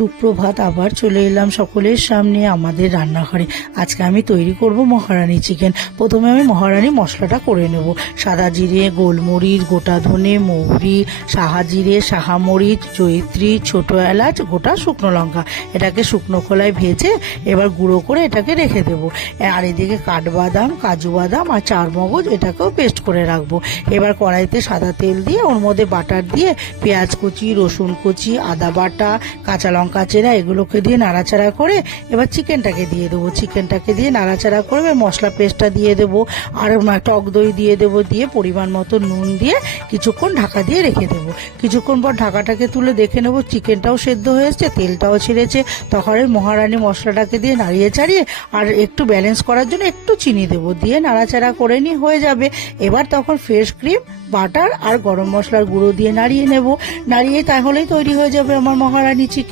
সুপ্রভাত, আবার চলে এলাম সকলের সামনে আমাদের রান্নাঘরে। আজকে আমি তৈরি করব মহারানি চিকেন। প্রথমে আমি মহারানি মশলাটা করে নেব। সাদা জিরে, গোলমরিচ, গোটা ধনে, মৌরি, সাহা জিরে, সাহা মরিচ ছোট এলাচ, গোটা শুকনো লঙ্কা। এটাকে শুকনো খোলায় ভেজে এবার গুঁড়ো করে এটাকে রেখে দেবো। আর এদিকে কাঠবাদাম, কাজু বাদাম আর চার মগজ এটাকেও পেস্ট করে রাখব। এবার কড়াইতে সাদা তেল দিয়ে, ওর মধ্যে বাটার দিয়ে পেঁয়াজ কুচি, রসুন কুচি, আদা বাটা, কাঁচা লঙ্কা চেরা এগুলোকে দিয়ে নাড়াচাড়া করে এবার চিকেনটাকে দিয়ে দেবো। চিকেনটাকে দিয়ে নাড়াচাড়া করে এবার মশলা পেস্টটা দিয়ে দেবো আর টক দই দিয়ে দেবো, দিয়ে পরিমাণ মতো নুন দিয়ে কিছুক্ষণ ঢাকা দিয়ে রেখে দেবো। কিছুক্ষণ পর ঢাকাটাকে তুলে দেখে নেব চিকেনটাও সেদ্ধ হয়ে এসছে, তেলটাও ছেড়েছে। তখন মহারানি মশলাটাকে দিয়ে নাড়িয়ে চাড়িয়ে আর একটু ব্যালেন্স করার জন্য একটু চিনি দেবো। দিয়ে নাড়াচাড়া করে নিয়ে হয়ে যাবে। এবার তখন ফ্রেশ ক্রিম বাটার আর গরম মশলার গুঁড়ো দিয়ে নাড়িয়ে নেব। নাড়িয়ে তাহলেই তৈরি হয়ে যাবে আমার মহারানি চিকেন